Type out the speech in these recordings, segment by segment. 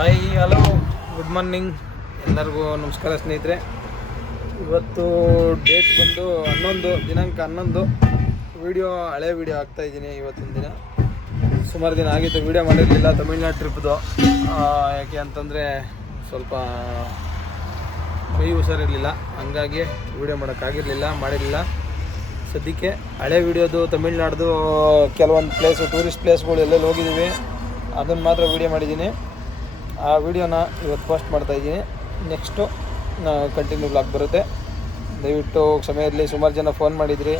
Hi hello good morning ಎಲ್ಲರಿಗೂ ನಮಸ್ಕಾರ ಸ್ನೇಹಿತರೆ. ಇವತ್ತು ಡೇಟ್ ಬಂದು ಹನ್ನೊಂದು, ದಿನಾಂಕ ಹನ್ನೊಂದು. ವಿಡಿಯೋ ಹಳೆ ವಿಡಿಯೋ ಇದ್ದೀನಿ ಇವತ್ತಿನ ದಿನ. ಸುಮಾರು ದಿನ ಆಗಿತ್ತು ವಿಡಿಯೋ ಮಾಡಿರಲಿಲ್ಲ ತಮಿಳ್ನಾಡು ಟ್ರಿಪ್ದು ಯಾಕೆ ಅಂತಂದರೆ ಸ್ವಲ್ಪ ಕೈ ಹುಷಾರಿರಲಿಲ್ಲ ಹಂಗಾಗಿ ವಿಡಿಯೋ ಮಾಡೋಕ್ಕಾಗಿರಲಿಲ್ಲ, ಮಾಡಿರಲಿಲ್ಲ. ಸದ್ಯಕ್ಕೆ ಹಳೆ ವಿಡಿಯೋದು ತಮಿಳ್ನಾಡ್ದು ಕೆಲವೊಂದು ಪ್ಲೇಸು ಟೂರಿಸ್ಟ್ ಪ್ಲೇಸ್ಗಳು ಎಲ್ಲೆಲ್ಲಿ ಹೋಗಿದ್ದೀವಿ ಅದನ್ನು ಮಾತ್ರ ವಿಡಿಯೋ ಮಾಡಿದ್ದೀನಿ. ಆ ವಿಡಿಯೋನ ಇವತ್ತು ಪೋಸ್ಟ್ ಮಾಡ್ತಾ ಇದ್ದೀನಿ. ನೆಕ್ಸ್ಟು ಕಂಟಿನ್ಯೂ ಬ್ಲಾಗ್ ಬರುತ್ತೆ. ದಯವಿಟ್ಟು ಸಮಯದಲ್ಲಿ ಸುಮಾರು ಜನ ಫೋನ್ ಮಾಡಿದ್ರಿ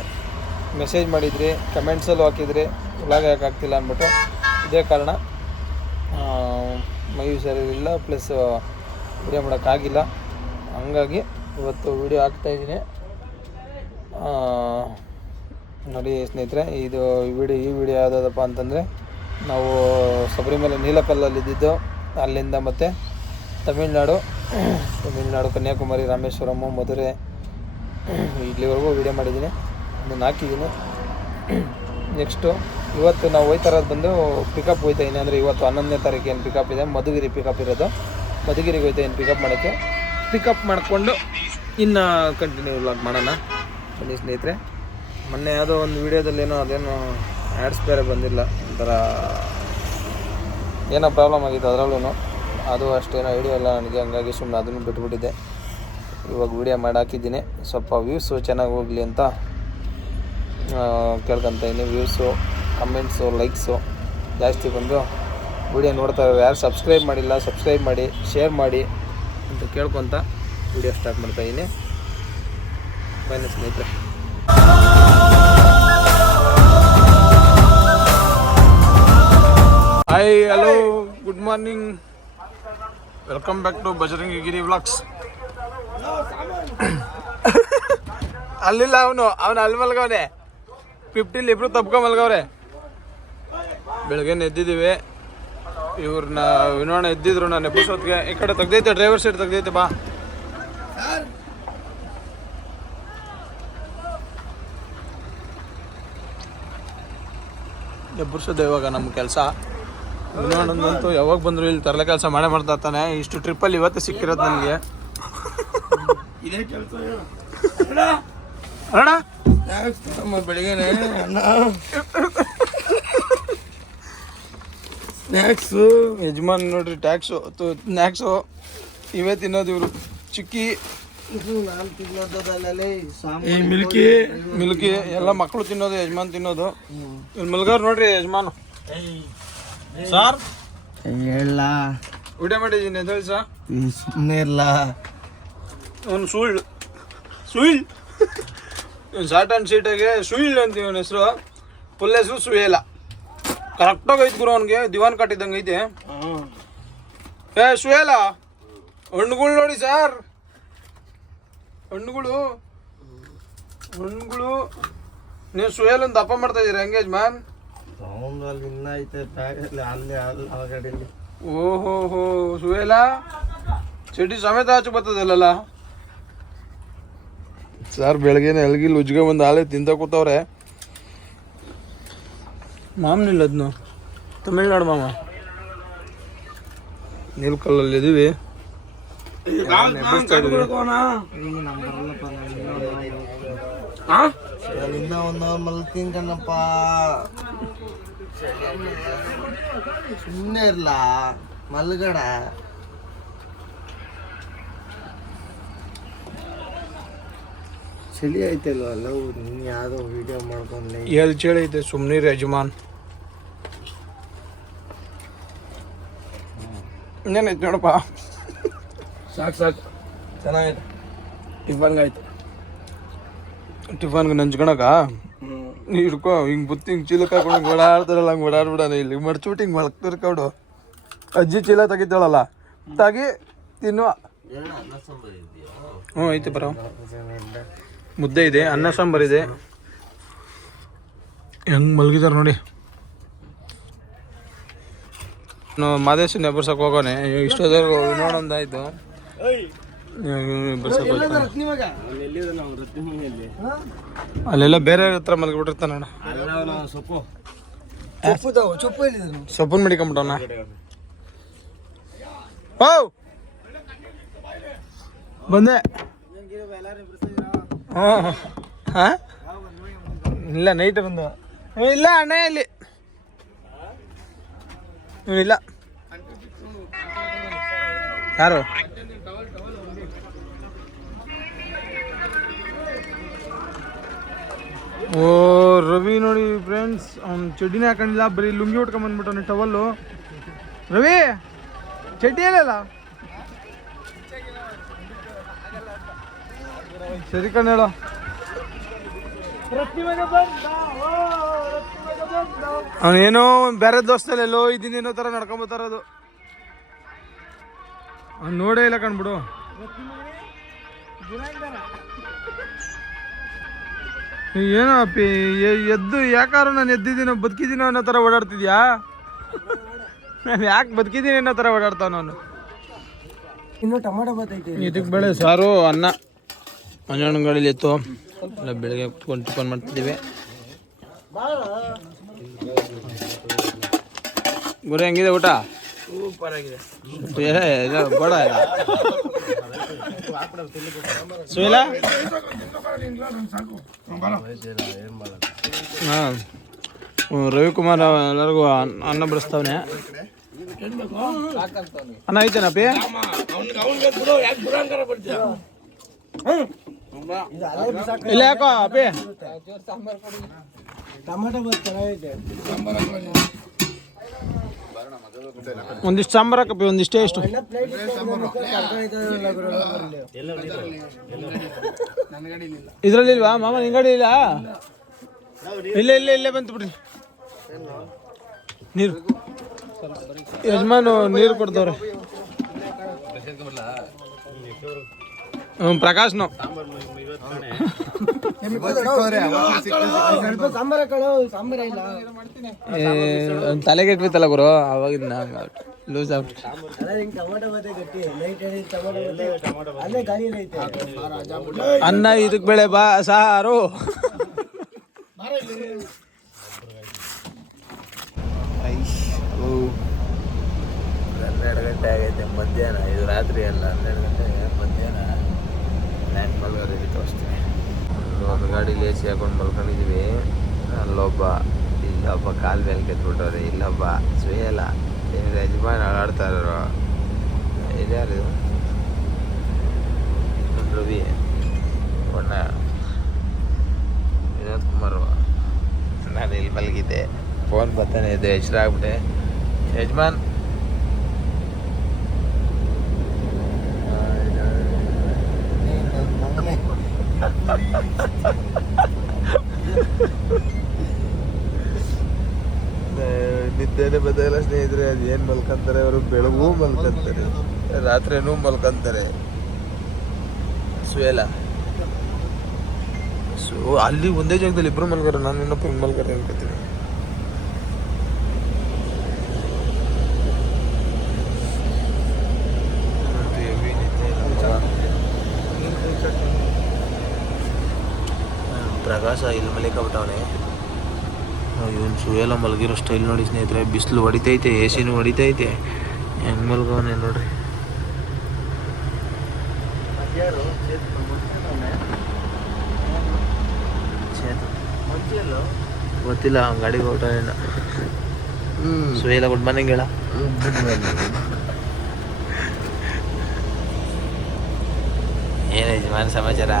ಮೆಸೇಜ್ ಮಾಡಿದ್ರಿ ಕಮೆಂಟ್ಸಲ್ಲೂ ಹಾಕಿದ್ರಿ ಬ್ಲಾಗ್ ಯಾಕೆ ಆಗ್ತಿಲ್ಲ ಅಂದ್ಬಿಟ್ಟು. ಇದೇ ಕಾರಣ ಮೈ ಹುಷಾರಿರಲಿಲ್ಲ ಪ್ಲಸ್ ವಿಡಿಯೋ ಮಾಡೋಕ್ಕಾಗಿಲ್ಲ ಹಂಗಾಗಿ ಇವತ್ತು ವಿಡಿಯೋ ಹಾಕ್ತಾಯಿದ್ದೀನಿ ನೋಡಿ ಸ್ನೇಹಿತರೆ, ಇದು ಈ ವಿಡಿಯೋ ಈ ವಿಡಿಯೋ ಯಾವುದಪ್ಪ ಅಂತಂದರೆ, ನಾವು ಶಬರಿಮಲೆ ನೀಲಕಲ್ಲಲ್ಲಿ ಇದ್ದಿದ್ದು ಅಲ್ಲಿಂದ ಮತ್ತು ತಮಿಳ್ನಾಡು ತಮಿಳ್ನಾಡು ಕನ್ಯಾಕುಮಾರಿ ರಾಮೇಶ್ವರಮ್ಮ ಮಧುರೆ, ಇಲ್ಲಿವರೆಗೂ ವಿಡಿಯೋ ಮಾಡಿದ್ದೀನಿ. ಅದನ್ನು ಹಾಕಿದ್ದೀನಿ ನೆಕ್ಸ್ಟು ಇವತ್ತು ನಾವು ಹೋಯ್ತಾ ಇರೋದು ಬಂದು ಪಿಕಪ್ ಹೋಯ್ತಾ ಇದ್ದೀನಿ. ಅಂದರೆ ಇವತ್ತು ಹನ್ನೊಂದನೇ ತಾರೀಕು ಏನು ಪಿಕಪ್ ಇದೆ? ಮಧುಗಿರಿ ಪಿಕಪ್ ಇರೋದು. ಮಧುಗಿರಿಗೆ ಹೋಯ್ತಾ ಏನು ಪಿಕಪ್ ಮಾಡೋಕ್ಕೆ. ಪಿಕಪ್ ಮಾಡಿಕೊಂಡು ಇನ್ನು ಕಂಟಿನ್ಯೂ ವ್ಲಾಗ್ ಮಾಡೋಣ. ಬನ್ನಿ ಸ್ನೇಹಿತರೆ. ಮೊನ್ನೆ ಯಾವುದೋ ಒಂದು ವೀಡಿಯೋದಲ್ಲಿ ಏನೋ ಅದೇನೋ ಆ್ಯಡ್ಸ್ ಬೇರೆ ಬಂದಿಲ್ಲ ಒಂಥರ ಏನೋ ಪ್ರಾಬ್ಲಮ್ ಆಗಿತ್ತು ಅದರಲ್ಲೂ ಅದು ಅಷ್ಟೇನೋ ಐಡಿಯಾ ಇಲ್ಲ ನನಗೆ, ಹಂಗಾಗಿ ಸುಮ್ಮನೆ ಅದನ್ನು ಬಿಟ್ಬಿಟ್ಟಿದ್ದೆ. ಇವಾಗ ವೀಡಿಯೋ ಮಾಡಿ ಹಾಕಿದ್ದೀನಿ. ಸ್ವಲ್ಪ ವ್ಯೂಸು ಚೆನ್ನಾಗಿ ಹೋಗಲಿ ಅಂತ ಕೇಳ್ಕೊತ ಇದ್ದೀನಿ. ವ್ಯೂಸು ಕಮೆಂಟ್ಸು ಲೈಕ್ಸು ಜಾಸ್ತಿ ಬಂದು ವೀಡಿಯೋ ನೋಡ್ತಾ ಯಾರು ಸಬ್ಸ್ಕ್ರೈಬ್ ಮಾಡಿಲ್ಲ ಸಬ್ಸ್ಕ್ರೈಬ್ ಮಾಡಿ ಶೇರ್ ಮಾಡಿ ಅಂತ ಕೇಳ್ಕೊತ ವೀಡಿಯೋ ಸ್ಟಾರ್ಟ್ ಮಾಡ್ತಾಯಿದ್ದೀನಿ ಬನ್ನಿ ಸ್ನೇಹಿತರೆ. Hi hello good morning welcome back to Bajarangi Giri vlogs ಅಲ್ಲಿಲ್ಲ ಅವನು ಅವನು ಅಲ್ಲಿ ಮಲ್ಗವನೆ. ಫಿಫ್ಟಿಲಿ ಇಬ್ರು ತಪ್ಕೊ ಮಲ್ಗವ್ರೆ. ಬೆಳಗ್ಗೆ ಎದ್ದಿದ್ದೀವಿ. ಇವ್ರನ್ನ ವಿನೋಣ ಎದ್ದಿದ್ರು ನಾನು ಎಬ್ಬಿಸೋದ್ಗೆ ಈ ಕಡೆ ತೆಗ್ದೈತೆ ಡ್ರೈವರ್ ಸೀಟ್ ತೆಗ್ದೈತೆ ಬಾ. ಎಬ್ಬರ್ಸೋದು ಇವಾಗ ನಮ್ಮ ಕೆಲಸ? ವಿನೋಣಂದಂತೂ ಯಾವಾಗ ಬಂದ್ರು ಇಲ್ಲಿ ತರಲೆ ಕೆಲಸ ಮಾಡೇ ಮಾಡ್ತಾ ಇರ್ತಾನೆ ಇಷ್ಟು ಟ್ರಿಪ್ಪಲ್ಲಿ ಇವತ್ತು ಸಿಕ್ಕಿರೋದು ನನಗೆ ಅಣ್ಣ! ಸ್ನ್ಯಾಕ್ಸು ಯಜಮಾನ್ ನೋಡ್ರಿ ಟ್ಯಾಕ್ಸು ಸ್ನ್ಯಾಕ್ಸು ಇವೇ ತಿನ್ನೋದು ಇವರು. ಚಿಕ್ಕಿ. ಮಿಲ್ಕಿ. ಮಿಲ್ಕಿ. ಎಲ್ಲ ಮಕ್ಕಳು ತಿನ್ನೋದು ಯಜಮಾನ್ ತಿನ್ನೋದು. ಇಲ್ಲಿ ಮಲ್ಗಾರ್ ನೋಡ್ರಿ ಯಜಮಾನು. ಸರ್ ಹೇಳ ಊಟ ಮಾಡಿದ್ದೀನಿ ಎದ್ದೇಳಿ ಸರ್ ಸುಮ್ಮನೆ ಇರಲ್ಲ ಅವ್ನು ಸುಳ್ಳು. ಸುಳ್ಳು? ಇವ್ನು ಶಾರ್ಟ್ ಆ್ಯಂಡ್ ಶೀಟಾಗೆ ಸುಳ್ಳು ಅಂತ ಇವನ ಹೆಸರು. ಫುಲ್ ಹೆಸರು ಸುಯೇಲ. ಕರೆಕ್ಟಾಗಿ ಐತೆ ಗುರು ಅವನಿಗೆ ದಿವಾನ್ ಕಟ್ಟಿದ್ದಂಗೆ ಐತೆ. ಏ ಸುಯೇಲ? ಹಣ್ಣುಗಳು ನೋಡಿ ಸರ್ ಹಣ್ಣುಗಳು? ಹಣ್ಣುಗಳು? ನೀವು ಸುಯೇಲ್ ಒಂದು ದಪ್ಪ ಮಾಡ್ತಾ ಇದ್ದೀರಾ ಎಂಗೇಜ್ ಮ್ಯಾನ್ ಅವನು ಅಲ್ಲಿ ಇನ್ನ ಐತೆ ಬ್ಯಾಗಲ್ಲಿ ಅಲ್ಲಿ ಅಲ್ಲಿ ಆ ಕಡೆಯಲ್ಲಿ ಓಹೋ ಹೋ ಸುಯೇಲ ಚಡ್ಡಿ ಸಮೇತ ಆಚೆ ಬರ್ತದಲ್ಲ ಸರ್ ಬೆಳಗ್ಗೆನೆ ಎಲ್ಗಿಲ್ ಉಜ್ಗೆ ಬಂದು ಆಲೇ ತಿಂತ ಕೂತವ್ರೆ. ಮಾಮನಿಲ್ಲ ಅದನ್ನು ತಮಿಳ್ನಾಡು ಮಾಮ. ನೀಲ್ಕಲ್ಲಲ್ಲಿ ಇದೀವಿ. ಎಬ್ಬಿಸ್ತಾ ಇದೀವಿ. ಇನ್ನ ಒಂದು ಮಲ್ತೀನಿ ಕಣಪ್ಪ. ಸುಮ್ಮನೆ ಇರಲ್ಲ ಮಲ್ಗಡ. ಚಳಿ ಐತಲ್ವ ಲವ್? ನೀನು ಯಾವುದೋ ವಿಡಿಯೋ ಮಾಡ್ಕೊಂಡು ಎಲ್ ಚಳಿ ಐತೆ ಸುಮ್ನೀರ್ ಯಜಮಾನ್. ಇನ್ನೇನೈತೆ ನೋಡಪ್ಪ? ಸಾಕು ಸಾಕು. ಚೆನ್ನಾಗೈತೆ. ಟಿಫನ್ಗೆ ಆಯ್ತು ಟಿಫನ್ಗೆ ನಂಚ್ಕೊಳಕ ಹಿಡ್ಕೊ ಹಿಂಗೆ ಬುತ್ತಿ ಹಿಂಗೆ ಚೀಲ ಕಾಕೊಂಡು ಹಿಂಗೆ ಓಡಾಡ್ತಾರಲ್ಲ ಹಂಗೆ ಓಡಾಡ್ಬಿಡೋಣ ಇಲ್ಲಿ. ಮಡ್ಚಿಬಿಟ್ಟು ಹಿಂಗೆ ಮಲ್ಕ್ತಿರ್ಕೊಂಡು ಅಜ್ಜಿ ಚೀಲ ತೆಗಿತಾಳಲ್ಲ? ತಾಗಿ ತಿನ್ನುವ ಹ್ಞೂ ಐತೆ ಬರೋ ಮುದ್ದೆ ಇದೆ ಅನ್ನ ಸಾಂಬಾರ್ ಇದೆ. ಹೆಂಗೆ ಮಲಗಿದಾರೆ ನೋಡಿ. ನಾವು ನೆಬರ್ಸಕ್ಕೆ ಹೋಗೋಣ ಹೋಗೋನೆ ನೋಡೋಂದಾಯ್ತು ಅಲ್ಲೆಲ್ಲ ಬೇರೆ ಹತ್ರ ಮಲಗಿಬಿಟ್ಟಿರ್ತಾನ ಅಣ್ಣ ಸೊಪ್ಪು. ಸೊಪ್ಪನ್ ಮಡಿಕೊಂಬಿಟ್ಟವನ. ಓ ಬಂದೆ. ಹಾಂ ಹಾಂ. ಇಲ್ಲ ನೈಟ್ ಬಂದು. ಇಲ್ಲ ಅಣ್ಣ ಇಲ್ಲಿ. ಇಲ್ಲ ಯಾರು? ಓ, ರವಿ ನೋಡಿ ಫ್ರೆಂಡ್ಸ್ ಅವ್ನು ಚಡ್ಡಿನೇ ಹಾಕೊಂಡಿಲ್ಲ, ಬರೀ ಲುಂಗಿ ಉಟ್ಕೊಂಬಂದ್ಬಿಟ್ಟವನೆ ಟವಲ್ಲು ರವಿ, ಚಡ್ಡಿ ಅಲ್ಲ ಸರಿ ಕಣ್ಣೇಳ ಅವನೇನೋ ಬೇರೆ ದೋಸ್ತಲ್ಲಿ ಎಲ್ಲೋ ಏನೋ ಥರ ನಡ್ಕೊಂಬತ್ತಾರದು ಅವ್ನು ನೋಡೇ ಇಲ್ಲ ಕಣ್ಬಿಡು. ಏನೋ ಅಪ್ಪಿ ಎದ್ದು ಯಾಕಾರ ನಾನು ಎದ್ದಿದ್ದೀನೋ ಬದುಕಿದ್ದೀನೋ ಅನ್ನೋ ಥರ ಓಡಾಡ್ತಿದ್ಯಾ? ನಾನು ಯಾಕೆ ಬದುಕಿದ್ದೀನಿ ಅನ್ನೋ ಥರ ಓಡಾಡ್ತಾವ ನಾನು. ಇನ್ನು ಟೊಮಾಟೊ ಬತ್ತೈತಿ ಇದಕ್ಕೆ ಬೇಳೆ ಸಾರು ಅನ್ನ ಮಂಜಣ್ಣಗಳಲ್ಲಿ ಇತ್ತು ಎಲ್ಲ ಬೆಳಗ್ಗೆ ಕುತ್ಕೊಂಡು ಟಿಫನ್ ಮಾಡ್ತಿದ್ದೀವಿ. ಗುರು ಹೆಂಗಿದೆ ಊಟ? ಸೂಪರ್ ಆಗಿದೆ. ಇದು ಬೇಡ ಇಲ್ಲ. ಸುಯಿಲ ಹಾಂ ರವಿಕುಮಾರ್ ಎಲ್ಲರಿಗೂ ಅನ್ನ ಅನ್ನ ಬಡಿಸ್ತಾವನೆ. ಅನ್ನ ಐತೇನಪ್ಪ ಇಲ್ಲ ಯಾಕೋ ಅಪ್ಪಿ? ಟೊಮೆಟೊ ಬರ್ತಾರೆ ಚೆನ್ನಾಗೈತೆ. ಒಂದಿಷ್ಟು ಸಾಂಬಾರ್ ಹಾಕಪ್ಪಿ, ಒಂದಿಷ್ಟೇ ಎಷ್ಟು ಇದ್ರಲ್ಲಿ ಇಲ್ವಾ ಮಾಮ, ನಿನ್ ಗಾಡಿ ಇಲ್ಲ? ಇಲ್ಲೇ ಇಲ್ಲೇ ಇಲ್ಲೇ ಬಂತು ಬಿಡ್ರಿ. ನೀರು. ಯಜಮಾನು ನೀರು ಕೊಡ್ತವ್ರೆ. ಹ್ಞೂ ಪ್ರಕಾಶ್ನು ತಲೆ ಸಾಂಬಾರ ಕಳು ಸಾಂಬಾರ ಇಲ್ಲ ಏ, ತಲೆಗೆ ಇಟ್ಬಿತ್ತಲ್ಲ ಗುರು ಅವಾಗಿಂದ ಲೂಸ್ ಐತೆ. ಅನ್ನ ಇದಕ್ಕೆ ಬೆಳೆ ಬಾ ಸಾರು. ಹನ್ನೆರಡು ಗಂಟೆ ಆಗೈತೆ ಮಧ್ಯಾಹ್ನ ಇದು ರಾತ್ರಿ ಅಲ್ಲ ಹನ್ನೆರಡು ಗಂಟೆ ಮಧ್ಯಾಹ್ನ ಲ್ಯಾಂಡ್ ಮಾಡೋದು ತೋರಿಸ್ತೀನಿ ಗಾಡಿ ಲೇಸಿ ಹಾಕೊಂಡು ಮಲ್ಕೊಂಡಿದ್ದೀವಿ ಅಲ್ಲೊಬ್ಬ, ಇಲ್ಲೊಬ್ಬ ಕಾಲ್ ಮೇಲೆ ಕೆತ್ಬಿಟ್ಟವ್ರೆ, ಇಲ್ಲೊಬ್ಬ ಸ್ವೇಲ ಏನು ಯಜಮಾನ್ ಆಡಾಡ್ತಾ ಇರೋರು? ಇದ್ಯಾರು ಇದು? ರವಿ ಒಣ್ಣ ವಿನೋದ್ ಕುಮಾರ್. ನಾನು ಇಲ್ಲಿ ಮಲಗಿದ್ದೆ. ಫೋನ್ ಬರ್ತಾನೆ ಇದೆ, ಹೆಸರಾಗ್ಬಿಟ್ಟೆ. ಯಜಮಾನ್ ನಿದ್ದೆನೆ ಬದಲ ಸ್ನೇಹಿತರೆ, ಅದು ಏನು ಮಲ್ಕೊಂತಾರೆ ಅವರು? ಬೆಳಗೂ ಮಲ್ಕೊಂತಾರೆ. ರಾತ್ರಿನೂ ಮಲ್ಕೊಂತಾರೆ. ಸುಯಲ. ಸೊ, ಅಲ್ಲಿ ಒಂದೇ ಜಾಗದಲ್ಲಿ ಇಬ್ರು ಮಲ್ಗಾರ, ನಾನು ಇನ್ನೊಬ್ಬ ಹಿಂಗೆ ಮಲ್ಗಾರೆ ಅನ್ಕೋತೀನಿ ಪ್ರಕಾಶ ಇಲ್ಲಿ ಮಲಿಕಬಿಟ್ಟವನೆ ಇವನು ಸುಯೆಲ್ಲ ಮಲಗಿರೋ ಸ್ಟೈಲ್ ನೋಡಿ ಸ್ನೇಹಿತರೆ ಬಿಸಿಲು ಹೊಡಿತೈತೆ ಎ ಸಿನೂ ಹೊಡಿತೈತೆ. ಹೆಂಗೆ ಮಲ್ಗವನೇ ನೋಡ್ರಿ. ಗೊತ್ತಿಲ್ಲ ಅವ್ನ್ ಗಾಡಿಗೆ ಹ್ಞೂ ಸುಯೆಲ್ಲ ಗುಡ್ ಮಾರ್ನಿಂಗ್ ಹೇಳ. ಏನು ಮನ ಸಮಾಚಾರ?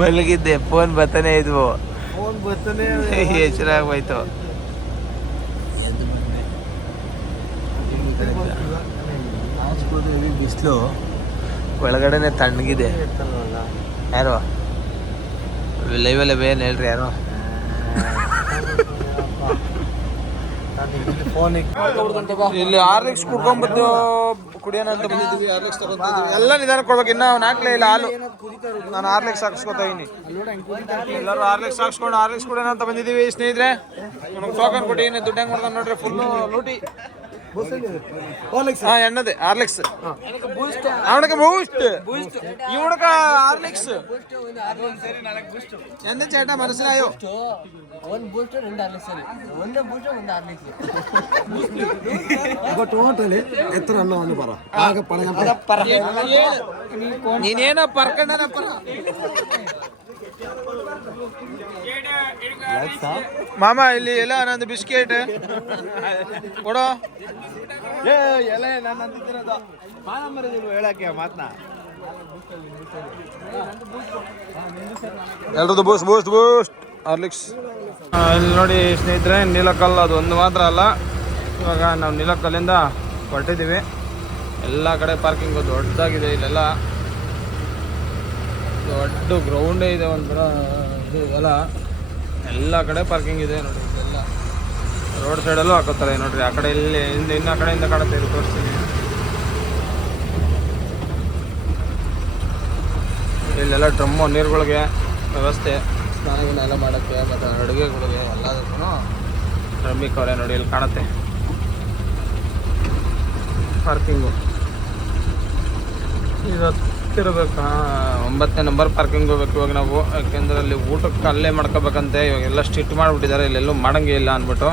ಮಲಗಿದ್ದೆ ಫೋನ್ ಬರ್ತಾನೆ ಇದ್ವು. ಫೋನ್ ಬರ್ತಾನೆ ಹೆಸರಾಗೋಯ್ತು ಬಿಸಿಲು ಒಳಗಡೆನೆ ತಣ್ಣಗಿದೆ. ಯಾರು? ಲೈವಲ್ಲೇ ಬೇನ್ ಹೇಳ್ರಿ ಯಾರು? ಇಲ್ಲಿ ಆರ್ಲಿಕ್ಸ್ ಕುಡ್ಕೊಂಡ್ಬಿಟ್ಟು ಕುಡಿಯೋಣ ಅಂತ ಬಂದಿದ್ದೀವಿ. ಆರ್ಲಿಕ್ಸ್ ತಗೊಂಡಿದ್ದೀವಿ ಎಲ್ಲ ನಿಧಾನ ಕೊಡ್ಬೇಕು. ಇನ್ನ ಅವ್ನು ಹಾಕ್ಲೇ ಇಲ್ಲ, ಹಾಲು. ನಾನು ಆರ್ಲಿಕ್ಸ್ ಹಾಕ್ಸ್ಕೊತಾ ಇದೀನಿ. ಎಲ್ಲರೂ ಆರ್ಲಿಕ್ಸ್ ಹಾಕ್ಸ್ಕೊಂಡು ಆರ್ಲಿಕ್ಸ್ ಕುಡಿಯೋಣ ಅಂತ ಬಂದಿದ್ದೀವಿ. ಸ್ನೇಹಿತರೆ, ನಮಗೆ ಟೋಕನ್ ಕೊಟ್ಟಿದ್ದೀನಿ ದುಡ್ಡು ಹೆಂಗೆ ಮಾಡ್ತಾನೆ ನೋಡ್ರಿ? ಫುಲ್ಲು ಲೂಟಿ. ಹಾ ಎಣ್ಣದೆ ಆರ್ಲಿಕ್ಸ್ ಅವನಕ್ಕೆ ಬೂಸ್ಟ್ ಇವನಕ ಆರ್ಲಿಕ್ಸ್ ಎಂದ ചേട്ടാ മനസ്സിലായോ ಒಂದು ಬೂಸ್ಟ್ రెండు ಹಾರ್ಲಿಕ್ಸ್ ಸರಿ ಒಂದೇ ಬೂಸ್ಟ್ ಒಂದು ಹಾರ್ಲಿಕ್ಸ್ അപ്പോൾ ടോട്ടല് എത്ര എണ്ണം വന്ന് പറ ആകെ പറയാൻ ನೀನೇನೋ ಪರ್ಕಂಡ ಮಾಮ ಇಲ್ಲಿ ಎಲ್ಲ ನಂದು ಬಿಸ್ಕೆಟ್. ಕೊಡೋ? ಎಲೆ ನಾನು ಹೇಳಕ್ಕೆ ಮಾತನ್ನ ಎಲ್ರದ್ದು ಬೂಸ್ಟ್ ಬೂಸ್ಟ್ ಬೂಸ್ಟ್ ಹಾರ್ಲಿಕ್ಸ್ ಇಲ್ಲಿ ನೋಡಿ ಸ್ನೇಹಿತರೆ ನೀಲಕಲ್ ಅದು ಒಂದು ಮಾತ್ರ ಅಲ್ಲ. ಇವಾಗ ನಾವು ನೀಲಕಲ್ಲಿಂದ ಹೊರಟಿದ್ದೀವಿ. ಎಲ್ಲ ಕಡೆ ಪಾರ್ಕಿಂಗ್ ದೊಡ್ಡದಾಗಿದೆ ಇಲ್ಲೆಲ್ಲ. ದೊಡ್ಡ ಗ್ರೌಂಡೇ ಇದೆ ಒಂದು ಇದು ಇದೆಲ್ಲ ಎಲ್ಲ ಕಡೆ ಪಾರ್ಕಿಂಗ್ ಇದೆ ನೋಡಿ ಎಲ್ಲ. ರೋಡ್ ಸೈಡಲ್ಲೂ ಹಾಕೋತಾರೆ ನೋಡ್ರಿ ಆ ಕಡೆ ಇಲ್ಲಿ ಹಿಂದೆ ಇನ್ನು ಆ ಕಡೆಯಿಂದ ಕಾಣುತ್ತೆ ಇದು ತೋರಿಸ್ತೀನಿ. ಇಲ್ಲೆಲ್ಲ ಡ್ರಮ್ಮು ನೀರುಗಳಿಗೆ ವ್ಯವಸ್ಥೆ. ಸ್ನಾನ ಗಿನ ಎಲ್ಲ ಮಾಡೋಕ್ಕೆ ಮತ್ತು ಅಡುಗೆಗಳಿಗೆ ಎಲ್ಲದಕ್ಕೂ ಡ್ರಮ್ಮಿಗೆ ಅವರೇ ನೋಡಿ ಇಲ್ಲಿ ಕಾಣುತ್ತೆ. ಪಾರ್ಕಿಂಗು ಇದು ಹತ್ತಿರಬೇಕಾ? ಒಂಬತ್ತನೇ ನಂಬರ್ ಪಾರ್ಕಿಂಗ್ ಹೋಗ್ಬೇಕು ಇವಾಗ ನಾವು. ಯಾಕೆಂದ್ರೆ ಅಲ್ಲಿ ಊಟಕ್ಕೆ ಅಲ್ಲೇ ಮಾಡ್ಕೋಬೇಕಂತೆ. ಇವಾಗ ಎಲ್ಲ ಸ್ಟ್ರಿಕ್ಟ್ ಮಾಡಿಬಿಟ್ಟಿದ್ದಾರೆ. ಇಲ್ಲೆಲ್ಲೂ ಮಾಡಂಗೇ ಇಲ್ಲ ಅಂದ್ಬಿಟ್ಟು.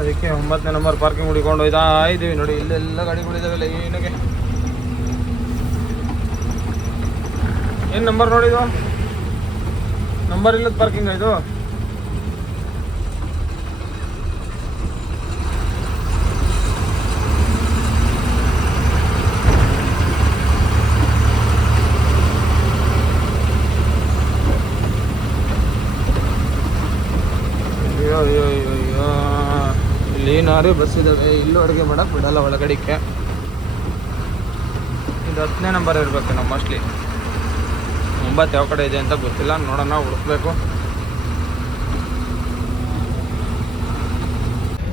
ಅದಕ್ಕೆ ಒಂಬತ್ತನೇ ನಂಬರ್ ಪಾರ್ಕಿಂಗ್ ಹುಡಿಕೊಂಡು ಹೋಯ್ತಾ ಇದ್ದೀವಿ ನೋಡಿ. ಇಲ್ಲೆಲ್ಲ ಗಾಡಿಗಳಿದಾವೆ ಏನಕ್ಕೆ? ಏನು ನಂಬರ್ ನೋಡಿದು ನಂಬರ್ ಇಲ್ಲದ ಪಾರ್ಕಿಂಗ್ ಇದು? ಏನಾರು ಬಸ್ ಇದಾವೆ ಇಲ್ಲೂ ಅಡುಗೆ ಮಾಡೋಕೆ ಬಿಡಲ್ಲ ಒಳಗಡಿಕೆ ಇದು ಹತ್ತನೇ ನಂಬರ್ ಇರಬೇಕು ನಾವು ಮೋಸ್ಟ್ಲಿ ಒಂಬತ್ತು ಯಾವ ಕಡೆ ಇದೆ ಅಂತ ಗೊತ್ತಿಲ್ಲ, ನೋಡೋಣ, ಹುಡುಕ್ಬೇಕು.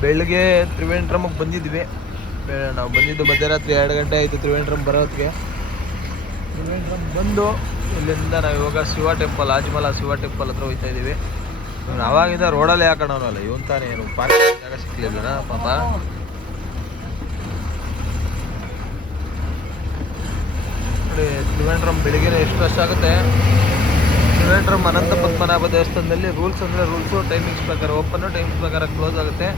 ಬೆಳಿಗ್ಗೆ ತ್ರಿವೇಂದ್ರಮ್ಗೆ ಬಂದಿದ್ವಿ. ನಾವು ಬಂದಿದ್ದು ಮಧ್ಯರಾತ್ರಿ ಎರಡು ಗಂಟೆ ಆಯಿತು ತ್ರಿವೇಂದ್ರಮ್ ಬರೋದಕ್ಕೆ ತ್ರಿವೇಂದ್ರಮ್ ಬಂದು ಇಲ್ಲಿಂದ ನಾವು ಇವಾಗ ಶಿವ ಟೆಂಪಲ್ ಆಜ್ಮಲ ಶಿವ ಟೆಂಪಲ್ ಹತ್ರ ಹೋಗ್ತಾ ಇದ್ದೀವಿ. ಅವಾಗಿಂದ ರೋಡಲ್ಲಿ ಹಾಕೋಣವಲ್ಲ ಇವನ್ ತಾನೇ ಏನು ಪಾರ್ಕಿಂಗ್ ಜಾಗ ಸಿಕ್ಲಿಲ್ಲ ಪಾಪ? ನೋಡಿ, ತ್ರಿವೇಂದ್ರಂ ಬೆಳಿಗ್ಗೆ ಎಷ್ಟು ರಶ್ ಆಗುತ್ತೆ? ತ್ರಿವೇಂದ್ರಂ ಅನಂತ ಪದ್ಮನಾಭ ದೇವಸ್ಥಾನದಲ್ಲಿ ರೂಲ್ಸ್ ಅಂದರೆ ರೂಲ್ಸು ಟೈಮಿಂಗ್ಸ್ ಪ್ರಕಾರ ಓಪನ್ನು ಟೈಮಿಂಗ್ಸ್ ಪ್ರಕಾರ ಕ್ಲೋಸ್ ಆಗುತ್ತೆ.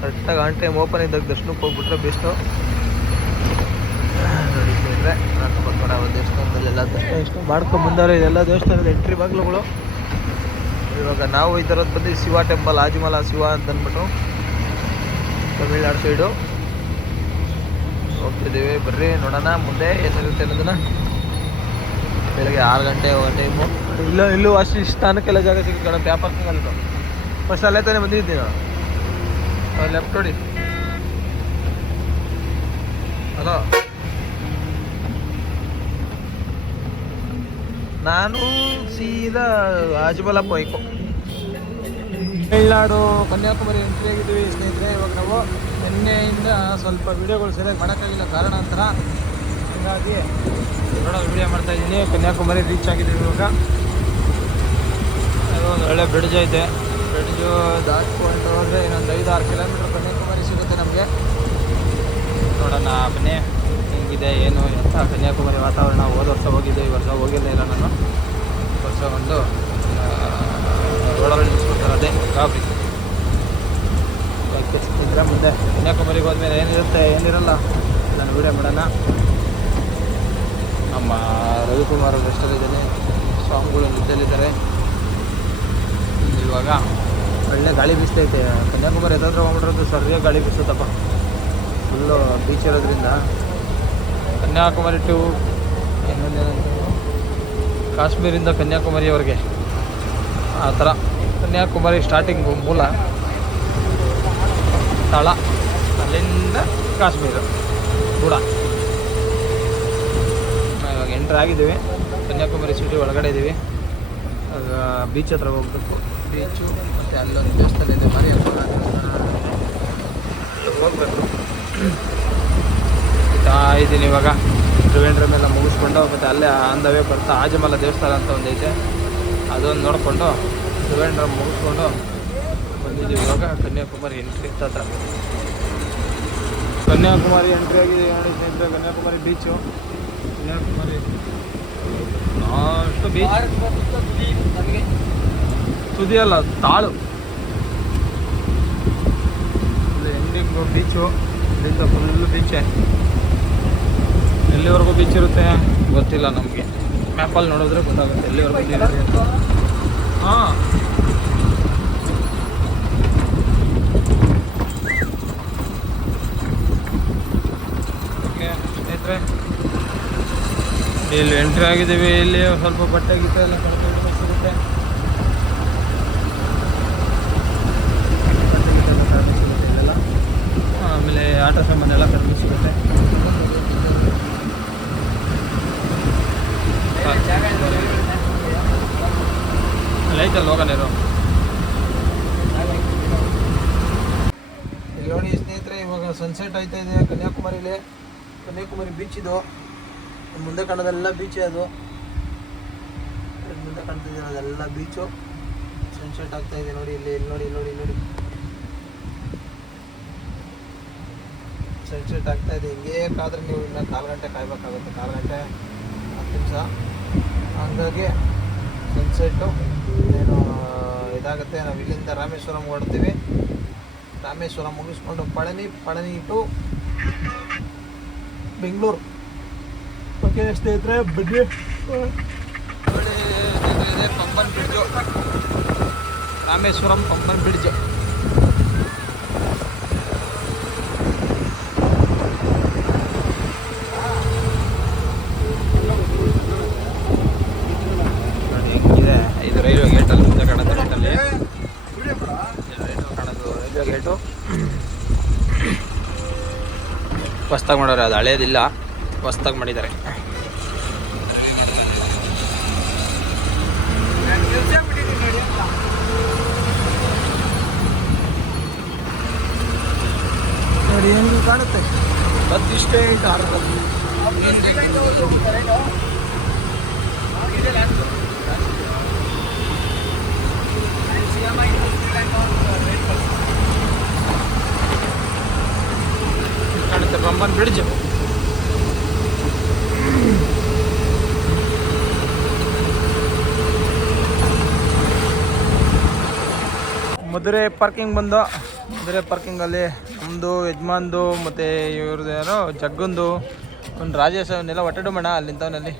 ಕರೆಕ್ಟಾಗಿ ಆನ್ ಟೈಮ್ ಓಪನ್ ಇದ್ದಾಗ ದರ್ಶನಕ್ಕೆ ಹೋಗ್ಬಿಟ್ರೆ ಬೆಸ್ಟು ನೋಡಿ ಸ್ನೇಹಿತರೆ ದೇವಸ್ಥಾನದಲ್ಲೆಲ್ಲ ದರ್ಶನ ಇಷ್ಟು ಮಾಡ್ಕೊಂಡು ಬಂದವ್ರೆ ಇದೆಲ್ಲ ದೇವಸ್ಥಾನದ ಎಂಟ್ರಿ ಬಾಗಿಲುಗಳು. ಇವಾಗ ನಾವು ಈ ಥರದ್ದು ಬಂದು ಶಿವ ಟೆಂಪಲ್ ಆಜಿಮಲ ಶಿವ ಅಂತ ಅಂದ್ಬಿಟ್ಟು ತಮಿಳ್ನಾಡು ಸೈಡು ಹೋಗ್ತಿದ್ದೀವಿ. ಬರ್ರಿ ನೋಡೋಣ ಮುಂದೆ ಏನಿರುತ್ತೆ ಅನ್ನೋದನ್ನ. ಬೆಳಗ್ಗೆ ಆರು ಗಂಟೆ ಟೈಮು ಇಲ್ಲ, ಇಲ್ಲೂ ಅಷ್ಟು ಸ್ಥಾನಕ್ಕೆಲ್ಲ ಜಾಗ ಸಿಗುತ್ತೆ ವ್ಯಾಪಾರ ಅಲ್ಲ ಫಸ್ಟ್ ಅಲ್ಲೇ ತಾನೇ ಬಂದಿದ್ದೀನಿ ನಾನು ಲೆಫ್ಟ್ ನೋಡಿ. ಹಲೋ ನಾನು ಸೀದಾ ಆಜುಬಲ ಪೋಯ್ಕು ತಮಿಳ್ನಾಡು ಕನ್ಯಾಕುಮಾರಿ ಎಂಟ್ರಿ ಆಗಿದ್ದೀವಿ ಸ್ನೇಹಿತರೆ, ಇವಾಗ ನಾವು ನಿನ್ನೆಯಿಂದ ಸ್ವಲ್ಪ ವಿಡಿಯೋಗಳು ಸರಿಯಾಗಿ ಮಾಡೋಕ್ಕಾಗಿಲ್ಲ ಕಾರಣಾಂತರ ಹಾಗಾಗಿ ನೋಡೋ ವೀಡಿಯೋ ಮಾಡ್ತಾ ಇದ್ದೀನಿ. ಕನ್ಯಾಕುಮಾರಿ ರೀಚ್ ಆಗಿದ್ದೀವಿ ಇವಾಗ. ಒಂದು ಒಳ್ಳೆ ಬ್ರಿಡ್ಜ್ ಐತೆ. ಬ್ರಿಡ್ಜು ದಾಟ್ಕೊಂಡು ಹೋದರೆ ಇನ್ನೊಂದು ಐದು ಆರು ಕಿಲೋಮೀಟ್ರ್ ಕನ್ಯಾಕುಮಾರಿ ಸಿಗುತ್ತೆ ನಮಗೆ. ನೋಡೋಣ, ಬನ್ನಿ. ಹೆಂಗಿದೆ, ಏನು, ಎಂಥ ಕನ್ಯಾಕುಮಾರಿ ವಾತಾವರಣ ಹೋದ ವರ್ಷ ಹೋಗಿದ್ದೆ, ಈ ವರ್ಷ ಹೋಗಿಲ್ಲ ಇಲ್ಲ ನಾನು. ವರ್ಷ ಒಂದು ರೋಡಲ್ಲಿ ನಿಲ್ಲಿಸ್ಬಿಡ್ತಾರೆ ಅದೇ ಕಾಫಿ ಚಿತ್ರ ಮುಂದೆ ಕನ್ಯಾಕುಮಾರಿಗೆ ಹೋದ್ಮೇಲೆ ಏನಿರುತ್ತೆ, ಏನಿರಲ್ಲ. ನಾನು ವೀಡಿಯೋ ಮಾಡೋಣ. ನಮ್ಮ ರವಿಕುಮಾರ್ ರೆಸ್ಟಲ್ಲಿದ್ದಾನೆ ಸ್ವಾಮಿಗಳು ನಿದ್ದೆಲ್ಲಿದ್ದಾರೆ ಇವಾಗ ಒಳ್ಳೆ ಗಾಳಿ ಬೀಸ್ತೈತೆ. ಕನ್ಯಾಕುಮಾರಿ ಎದಾದ್ರೂ ಹೋಗ್ಬಿಟ್ರದ್ದು ಸರಿಯಾಗಿ ಗಾಳಿ ಬೀಸುತ್ತಪ್ಪ. ಫುಲ್ಲು ಬೀಚ್ ಇರೋದ್ರಿಂದ. ಕನ್ಯಾಕುಮಾರಿ ಟು ಕಾಶ್ಮೀರಿಂದ ಕನ್ಯಾಕುಮಾರಿಯವರೆಗೆ. ಆ ಥರ ಕನ್ಯಾಕುಮಾರಿ ಸ್ಟಾರ್ಟಿಂಗು ಮೂಲ ಸ್ಥಳ ಅಲ್ಲಿಂದ ಕಾಶ್ಮೀರ ಕೂಡ ಇವಾಗ ಎಂಟ್ರ್ ಆಗಿದ್ದೀವಿ. ಕನ್ಯಾಕುಮಾರಿ ಸಿಟಿ ಒಳಗಡೆ ಇದ್ದೀವಿ ಬೀಚ್ ಹತ್ರ ಹೋಗ್ಬೇಕು. ಬೀಚು ಮತ್ತು ಅಲ್ಲೊಂದು ದೇವಸ್ಥಾನ ಇದೆ. ಮರಿ ಹೋಗ್ಬೇಕು. ಇತ್ತಾ ಇದ್ದೀನಿ ಇವಾಗ. ತ್ರಿವೇಂದ್ರ ಮೇಲೆ ಮುಗಿಸ್ಕೊಂಡು ಮತ್ತು ಅಲ್ಲೇ ಆನ್ ದ ವೇ ಬರ್ತಾ ಆಜಮಲ ದೇವಸ್ಥಾನ ಅಂತ ಒಂದೈತೆ ಅದೊಂದು ನೋಡಿಕೊಂಡು ತ್ರಿವೇಂದ್ರ ಮುಗಿಸ್ಕೊಂಡು ಬಂದಿದ್ದೀವಿ ಇವಾಗ. ಕನ್ಯಾಕುಮಾರಿ ಎಂಟ್ರಿ ಹತ್ರ. ಕನ್ಯಾಕುಮಾರಿ ಎಂಟ್ರಿ ಆಗಿದೆ. ಸ್ನೇಹಿತರೆ ಕನ್ಯಾಕುಮಾರಿ ಬೀಚು ಕನ್ಯಾಕುಮಾರಿ ಅಷ್ಟು ಬೀಚ್ ತುದಿಯಲ್ಲ ತಾಳು. ಎಂಡಿಂಗು ಬೀಚು ಇಲ್ಲಿಂದ ಫುಲ್ ಬೀಚೆ ಎಲ್ಲಿವರೆಗೂ ಬೀಚ್ ಇರುತ್ತೆ? ಗೊತ್ತಿಲ್ಲ ನಮಗೆ. ಮ್ಯಾಪಲ್ಲಿ ನೋಡಿದ್ರೆ ಗೊತ್ತಾಗುತ್ತೆ. ಎಲ್ಲಿವರೆಗೂ ಅಂತ. ಹಾಂ. ಸ್ನೇಹಿತರೆ. ಇಲ್ಲಿ ಎಂಟ್ರಿ ಆಗಿದ್ದೀವಿ. ಇಲ್ಲಿ ಸ್ವಲ್ಪ ಬಟ್ಟೆ ಗಿಟ್ಟೆ ಎಲ್ಲ ಕಳ್ಕೊಂಡು ಸಿಗುತ್ತೆ. ಆಮೇಲೆ ಆಟೋ ಸಾಮಾನೆಲ್ಲ ಕಡಿಮೆ ಸಿಗುತ್ತೆ. ಲೈಟಲ್ಲಿ ನೋಡಿ ಸ್ನೇಹಿತರೆ, ಇವಾಗ ಸನ್ಸೆಟ್ ಆಯ್ತಾ ಇದೆ ಕನ್ಯಾಕುಮಾರಿಲಿ. ಕನ್ಯಾಕುಮಾರಿ ಬೀಚ್ ಇದು. ಮುಂದೆ ಕಾಣೋದೆಲ್ಲ ಬೀಚೇ ಅದು. ಮುಂದೆ ಕಾಣ್ತಿದೆ ಅದೆಲ್ಲ ಬೀಚು ಸನ್ಸೆಟ್ ಆಗ್ತಾ ಇದೆ ನೋಡಿ ಇಲ್ಲಿ ಇಲ್ಲಿ ನೋಡಿ ನೋಡಿ ನೋಡಿ. ಸನ್ಸೆಟ್ ಆಗ್ತಾ ಇದೆ. ಹಿಂಗೆ ಕಾದ್ರೆ ನೀವು ಇನ್ನು ಕಾಲು ಗಂಟೆ ಕಾಯ್ಬೇಕಾಗುತ್ತೆ. ಕಾಲು ಗಂಟೆ ಹತ್ತು ನಿಮಿಷ. ಹಂಗಾಗಿ ಸನ್ಸೆಟ್ಟು ಏನು ಇದಾಗುತ್ತೆ ನಾವು ಇಲ್ಲಿಂದ ರಾಮೇಶ್ವರಂ ಹೊಡ್ತೀವಿ ರಾಮೇಶ್ವರಂ ಮುಗಿಸ್ಕೊಂಡು ಪಳನಿ ಪಳನಿ ಟು ಬೆಂಗಳೂರು. ಓಕೆ ಸ್ನೇಹಿತರೆ ಬನ್ನಿ. ಇದೆ ಪಂಪನ್ ಬ್ರಿಡ್ಜು ರಾಮೇಶ್ವರಂ ಪಂಪನ್ ಬ್ರಿಡ್ಜ್ ನೋಡಿ ಹೆಂಗಿದೆ ಇದು ರೈಲ್ವೆ ಗೇಟಲ್ಲಿ ಮುಂದೆ ಕಾಣುತ್ತೆ ಗೇಟಲ್ಲಿ ರೈಲ್ವೆ ಕಾಣೋದು ರೈಲ್ವೆ ಗೇಟು ಹೊಸ್ದಾಗಿ ಮಾಡೋರು ಅದು ಹಳೇದಿಲ್ಲ. ಹೊಸ್ದಾಗಿ ಮಾಡಿದ್ದಾರೆ. ನೋಡಿ ಹೆಂಗೆ ಕಾಣುತ್ತೆ? ಬತ್ತಿಷ್ಟೇ ಐತೆ ಮಧುರೆ ಪಾರ್ಕಿಂಗ್ ಬಂದು ಮಧುರೆ ಪಾರ್ಕಿಂಗಲ್ಲಿ ನಮ್ಮದು ಯಜಮಾನ್ದು ಮತ್ತು ಇವ್ರದ್ದು ಯಾರೋ ಜಗ್ಗಂದು ಒಂದು ರಾಜೇಶ್ ಅವನ್ನೆಲ್ಲ ಒಟ್ಟಡು ಮಾಡ ಅಲ್ಲಿಂದವನಲ್ಲಿ.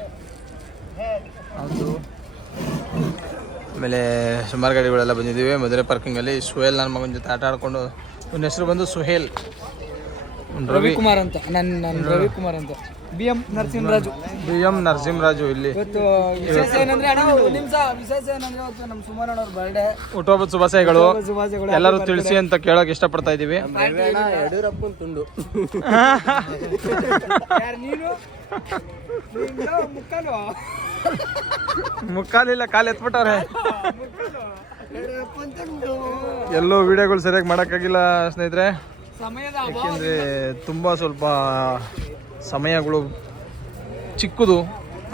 ಹೌದು. ಆಮೇಲೆ ಸುಮಾರು ಗಾಡಿಗಳೆಲ್ಲ ಬಂದಿದ್ದೀವಿ ಮಧುರೆ ಪಾರ್ಕಿಂಗಲ್ಲಿ ಸುಹೇಲ್ ನನ್ನ ಮಗನ ಜೊತೆ ಆಟ ಆಡಿಕೊಂಡು ಇವನ ಹೆಸರು ಬಂದು ಸುಹೇಲ್. ರವಿ. ರವಿಕುಮಾರ್ ಅಂತ ನನ್ನ ರವಿಕುಮಾರ್ ಅಂತ. B M Narasimharaju. B M Narasimharaju ಇಲ್ಲಿ. ಇವತ್ತು ವಿಶೇಷ ಏನಂದ್ರೆ ಅಣ್ಣ ಒಂದು ನಿಮಿಷ ವಿಶೇಷ ಏನಂದ್ರೆ ಇವತ್ತು ನಮ್ಮ ಸುಮಾರಣ್ಣ ಅವ್ರ ಬರ್ಡೇ ಹುಟ್ಟುಹಬ್ಬದ ಶುಭಾಶಯಗಳು. ಶುಭಾಶಯಗಳು ಎಲ್ಲರೂ ತಿಳಿಸಿ ಅಂತ ಕೇಳೋಕೆ ಇಷ್ಟಪಡ್ತಾ ಇದ್ದೀವಿ. ಯಡಿಯೂರಪ್ಪನ ತುಂಡು. ಯಾರು ನೀನು? ನೀನು ಮುಕ್ಕಲು? ಮುಕ್ಕಾಲಿಲ್ಲ ಕಾಲು ಎತ್ಬಿಟ್ಟವ್ರೆ. ಎಲ್ಲೋ ವಿಡಿಯೋಗಳು ಸರಿಯಾಗಿ ಮಾಡೋಕ್ಕಾಗಿಲ್ಲ ಸ್ನೇಹಿತರೆ. ಸಮಯದ ಯಾಕೆಂದರೆ ತುಂಬ ಸ್ವಲ್ಪ ಸಮಯಗಳು ಚಿಕ್ಕದು,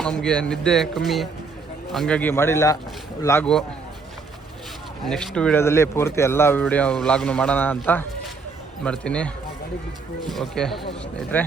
ನಮಗೆ ನಿದ್ದೆ ಕಮ್ಮಿ, ಹಂಗಾಗಿ ಮಾಡಿಲ್ಲ. ಲಾಗು. ನೆಕ್ಸ್ಟ್ ವೀಡಿಯೋದಲ್ಲಿ ಪೂರ್ತಿ ಎಲ್ಲ ವೀಡಿಯೋ ವ್ಲಾಗ್ನು ಮಾಡೋಣ ಅಂತ ಮಾಡ್ತೀನಿ ಓಕೆ, ಸ್ನೇಹಿತರೆ.